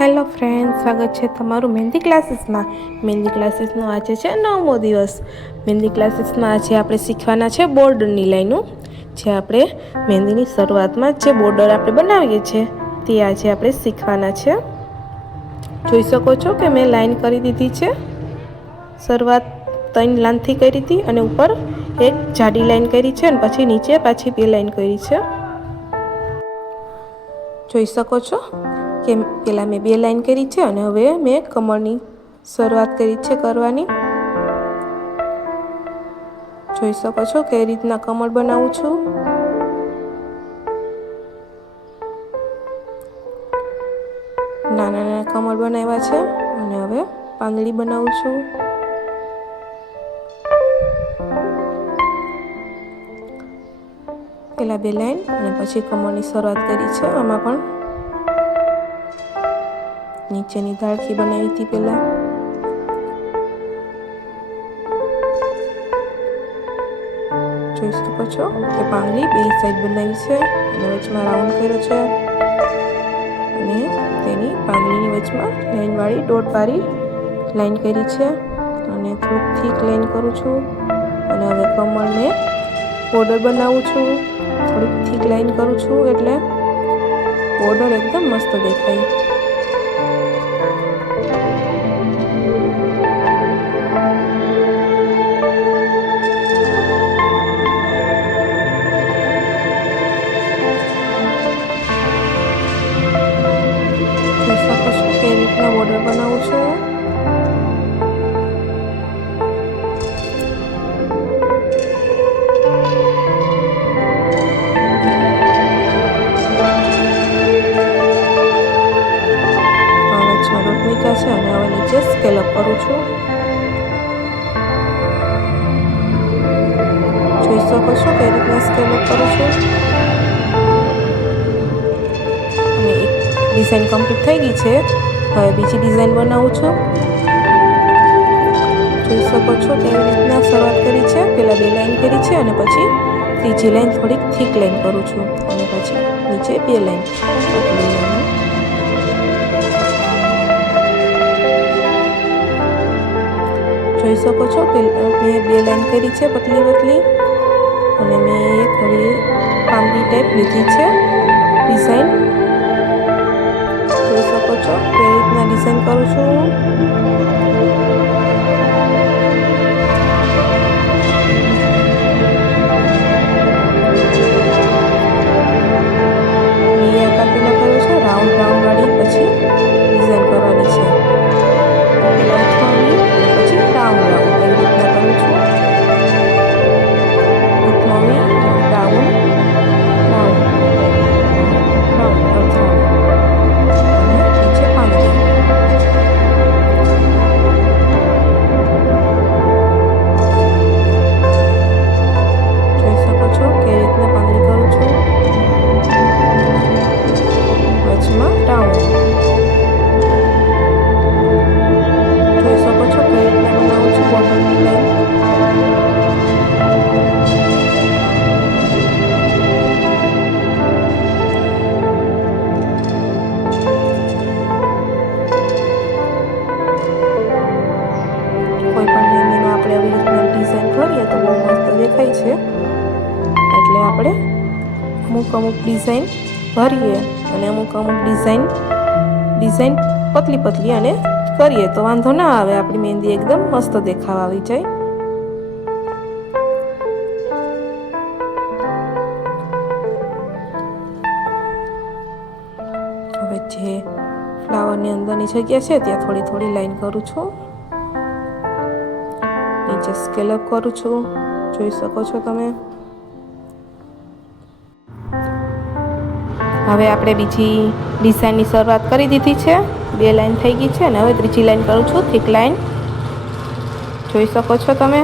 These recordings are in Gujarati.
હેલો ફ્રેન્ડ, સ્વાગત છે તમારું મહેંદી ક્લાસીસમાં. મહેંદી ક્લાસીસનો આજે છે 9મો દિવસ. મહેંદી ક્લાસીસમાં આજે આપણે શીખવાના છે બોર્ડરની લાઈનો. જે આપણે મહેંદીની શરૂઆતમાં જે બોર્ડર આપણે બનાવીએ છીએ તે આજે આપણે શીખવાના છે. જોઈ શકો છો કે મેં લાઈન કરી દીધી છે. શરૂઆત 3 લાઈનથી કરી હતી અને ઉપર એક જાડી લાઈન કરી છે અને પછી નીચે પાછી 2 લાઈન કરી છે. જોઈ શકો છો કે પહેલાં મેં 2 લાઈન કરી છે અને હવે મેં કમરની શરૂઆત કરી છે કરવાની. જોઈ શકો છો કઈ રીતના કમર બનાવું છું. નાના નાના કમર બનાવ્યા છે અને હવે પાંદડી બનાવું છું. પહેલાં 2 લાઈન અને પછી કમરની શરૂઆત કરી છે. આમાં પણ નીચેની ધારથી બનાવી હતી પહેલાં. જોઈ શકો છો કે પાંદડી 2 સાઈડ બનાવી છે અને વચમાં રાઉન્ડ કર્યો છે અને તેની પાંદડીની વચમાં લાઈનવાળી દોટવાળી લાઈન કરી છે અને થોડીક થીક લાઈન કરું છું. અને હવે કમરને બોર્ડર બનાવું છું. થોડીક થીક લાઈન કરું છું એટલે બોર્ડર એકદમ મસ્ત દેખાય. બોર્ડર બનાવું છું. મૂક્યા છે અને હવે નીચે સ્કેલઅપ કરું છું. જોઈ શકો છો કઈ રીતના સ્કેલઅપ કરું છું. અને એક ડિઝાઇન કમ્પ્લીટ થઈ ગઈ છે. હવે બીજી ડિઝાઇન બનાવું છું. જોઈ શકો છો કેવી રીતના શરૂઆત કરી છે. પહેલાં 2 લાઈન કરી છે અને પછી ત્રીજી લાઈન થોડીક થીક લાઈન કરું છું અને પછી નીચે 2 લાઈન. જોઈ શકો છો મેં 2 લાઈન કરી છે પતલી પતલી અને મેં એક હવે પાંદડી ટાઈપ લીધી છે ડિઝાઇન. જોઈ શકો છો કેવી રીતના ડિઝાઇન કરું છું. કાપીને કર્યું છે રાઉન્ડ વાળી પછી ડિઝાઇન કરવાની છે. પછી રાઉન્ડ એવી રીતના કરું છું. દેખાય છે એટલે આપણે અમુક ડિઝાઇન ભરીએ અને અમુક ડિઝાઇન પતલી પતલી અને કરીએ તો વાંધો ના આવે. આપણી મહેંદી એકદમ મસ્ત દેખાવા આવી જાય. હવે જે ફ્લાવરની અંદરની જગ્યા છે ત્યાં થોડી થોડી લાઈન કરું છું. નીચે સ્કેલઅપ કરું છું. જોઈ શકો છો તમે. હવે આપણે બીજી ડિઝાઇનની શરૂઆત કરી દીધી છે. 2 લાઈન થઈ ગઈ છે અને હવે ત્રીજી લાઈન કરું છું થીક લાઈન. જોઈ શકો છો તમે.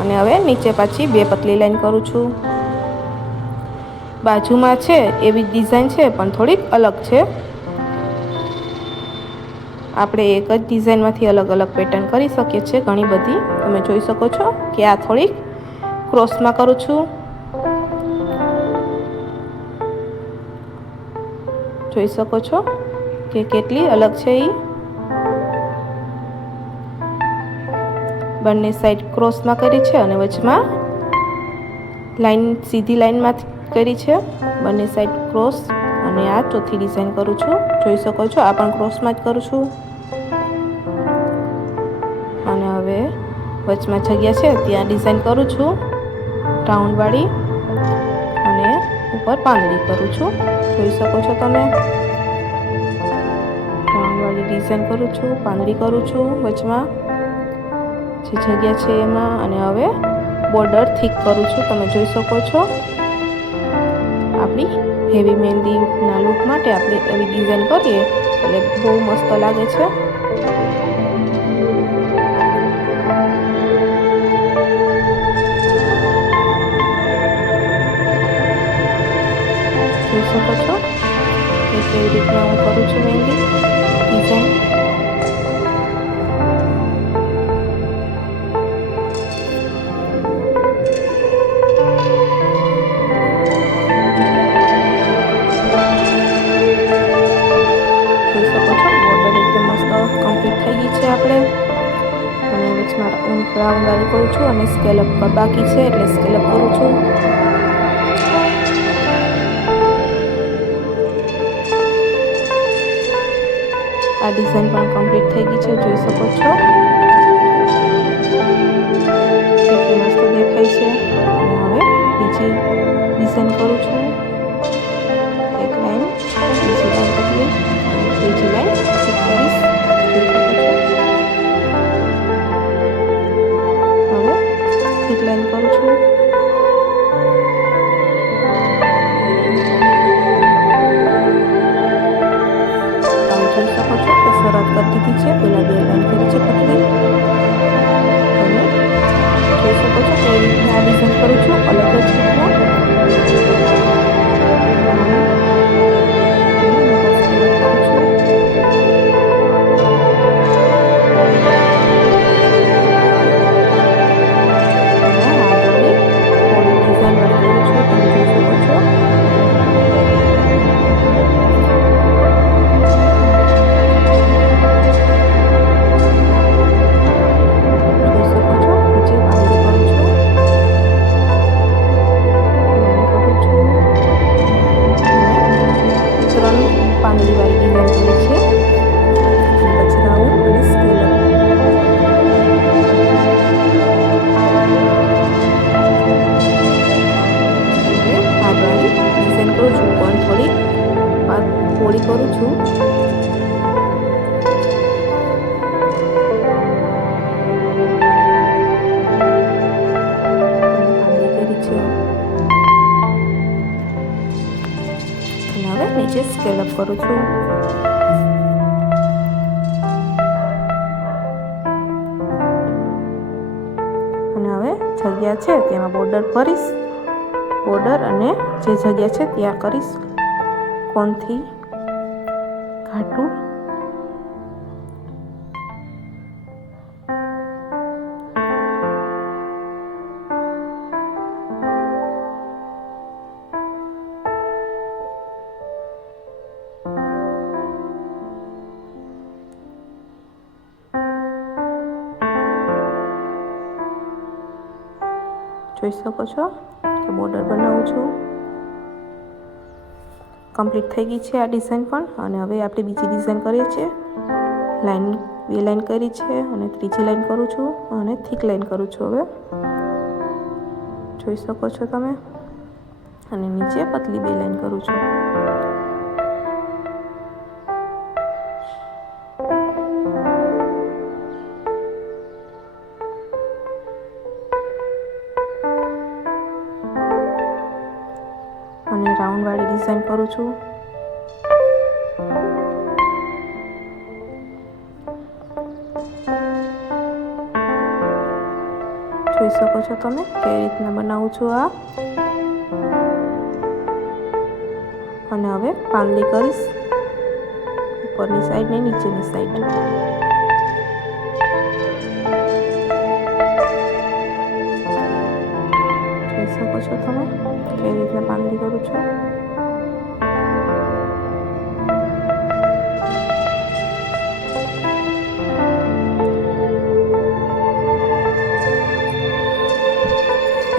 અને હવે નીચે પાછી 2 પતલી લાઈન કરું છું. બાજુમાં છે એવી ડિઝાઇન છે પણ થોડીક અલગ છે. આપણે એક જ ડિઝાઇનમાંથી અલગ અલગ પેટર્ન કરી શકીએ છીએ ઘણી બધી. તમે જોઈ શકો છો કે આ થોડીક ક્રોસમાં કરું છું. જોઈ શકો છો કે કેટલી અલગ છે એ. બંને સાઈડ ક્રોસમાં કરી છે અને વચમાં લાઈન સીધી લાઈનમાં કરી છે. બંને સાઈડ ક્રોસ અને આ ચોથી ડિઝાઇન કરું છું. જોઈ શકો છો આ પણ ક્રોસમાં જ કરું છું. અને હવે વચમાં જગ્યા છે ત્યાં ડિઝાઇન કરું છું રાઉન્ડ વાળી અને ઉપર પાંદડી કરું છું. જોઈ શકો છો તમે રાઉન્ડ વાળી ડિઝાઇન કરું છું, પાંદડી કરું છું વચમાં જે જગ્યા છે એમાં. અને હવે બોર્ડર થીક કરું છું. તમે જોઈ શકો છો આપણી હેવી મહેંદીના લુક માટે આપણે એવી ડિઝાઇન કરીએ એટલે બહુ મસ્ત લાગે છે. જોઈ શકો છો કે કેવી રીતના હું કરું છું મહેંદી ડિઝાઇન. કમ્પ્લીટ થઈ ગઈ છે આપણે. અને વચમાં હું રાઉન્ડ વાળી કરું છું અને સ્કેલઅપ પર બાકી છે એટલે સ્કેલઅપ કરું છું. આ ડિઝાઇન પણ કમ્પ્લીટ થઈ ગઈ છે. જોઈ શકો છો કેટલી મસ્ત દેખાય છે. અને હવે બીજી ડિઝાઇન કરું છું. એક લાઈન, બીજી લાઈન પકડી અને ત્રીજી લાઈન ઠીક કરીશ. હવે થીક લાઈન કરું છું. તમે જોઈ શકો છો કે શરૂઆત કરી દીધી છે. પહેલા 2 લાઈન કરી છે પતલી. અને જોઈ શકો છો કેવી રીતના આ ડિઝાઇન કરું છું અલગ જ રીતના. પોળી કરું છું. અને હવે નીચે સ્કેલઅપ કરું છું. અને હવે જગ્યા છે તેમાં બોર્ડર ભરીશ. બોર્ડર અને જે જગ્યા છે ત્યાં કરીશ કોનથી ઘાટું. જોઈ શકો છો કે બોર્ડર બનાવું છું. કમ્પ્લીટ થઈ ગઈ છે આ ડિઝાઇન પણ. અને હવે આપણે બીજી ડિઝાઇન કરીએ છીએ. લાઈન 2 લાઈન કરી છે અને ત્રીજી લાઈન કરું છું અને થીક લાઈન કરું છું. હવે જોઈ શકો છો તમે. અને નીચે પતલી 2 લાઈન કરું છું. અને રાઉન્ડ વાળી ડિઝાઇન કરું છું. જોઈ શકો છો તમે કેવી રીતના બનાવું છું આ. અને હવે પાંદડી કરીશ ઉપરની સાઈડ ને નીચેની સાઈડ. જોઈ શકો છો તમે કેવી રીતના પાંદડી કરું છું.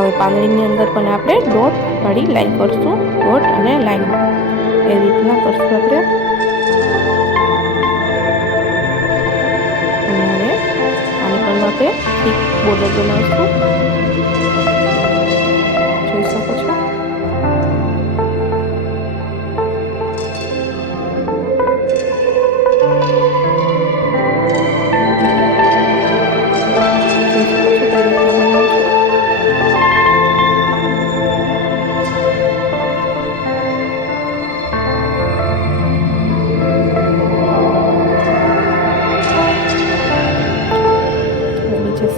હવે પાંદડીની અંદર પણ આપણે ડોટ વાળી લાઈન કરશું, ડોટ અને લાઈન એ રીતના કરશું આપણે. અને હવે આની પર આપણે એક બોર્ડર બનાવશું, જોઈ શકો છો.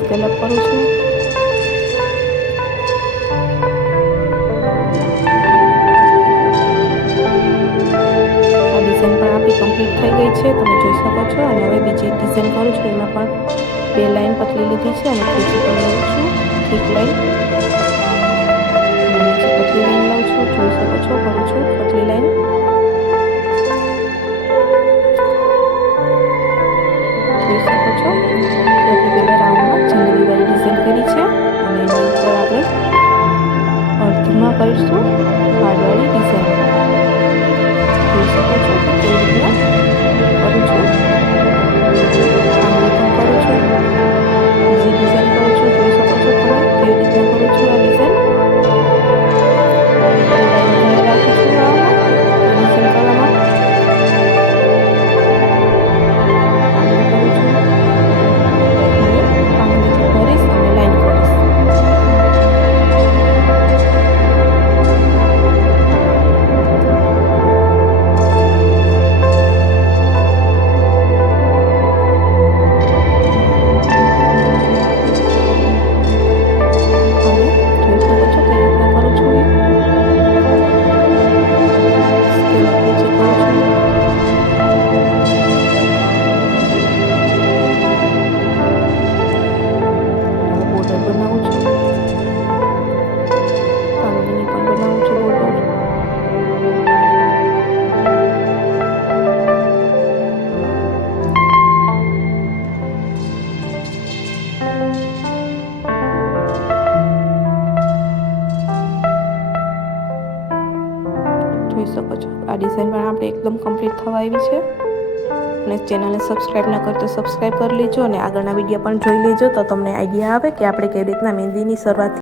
સ્કેલ અપ કરું છું. આ ડિઝાઇન પણ આપણી કમ્પ્લીટ થઈ ગઈ છે, તમે જોઈ શકો છો. અને હવે બીજી એક ડિઝાઇન કરું છું, એમાં પણ 2 લાઈન પતલી લીધી છે અને ત્રીજી પણ લઉં છું થીક લાઈન. નીચે પતલી લાઈન લઉં છું, જોઈ શકો છો, કરું છું પતલી લાઈન. જોઈ શકો છો આપણે પહેલા રાઉન્ડમાં જલેબી વાળી ડિઝાઇન કરી છે અને એની ઉપર આપણે અર્ધમાં કરીશું હાર્ડવાળી ડિઝાઇન. જોઈ શકો છો કેવી રીતના કરું છું. આંગળી પણ કરું છું, બીજી ડિઝાઇન કરું છું, જોઈ શકો છો તમે કેવી રીતના કરું છું આ ડિઝાઇન. રાખું છું આમાં ડિઝાઇન કરવામાં. આંગળી કરું છું, હવે આંગળીથી ભરીશ અને લાઈન કરીશ. જોઈ શકો છો આ ડિઝાઇન પણ આપણે એકદમ કમ્પ્લીટ થવા આવી છે. અને ચેનલને સબસ્ક્રાઈબ ન કરતો સબસ્ક્રાઈબ કરી લેજો અને આગળના વિડીયો પણ જોઈ લેજો, તો તમને આઈડિયા આવે કે આપણે કેવી રીતના મહેંદીની શરૂઆત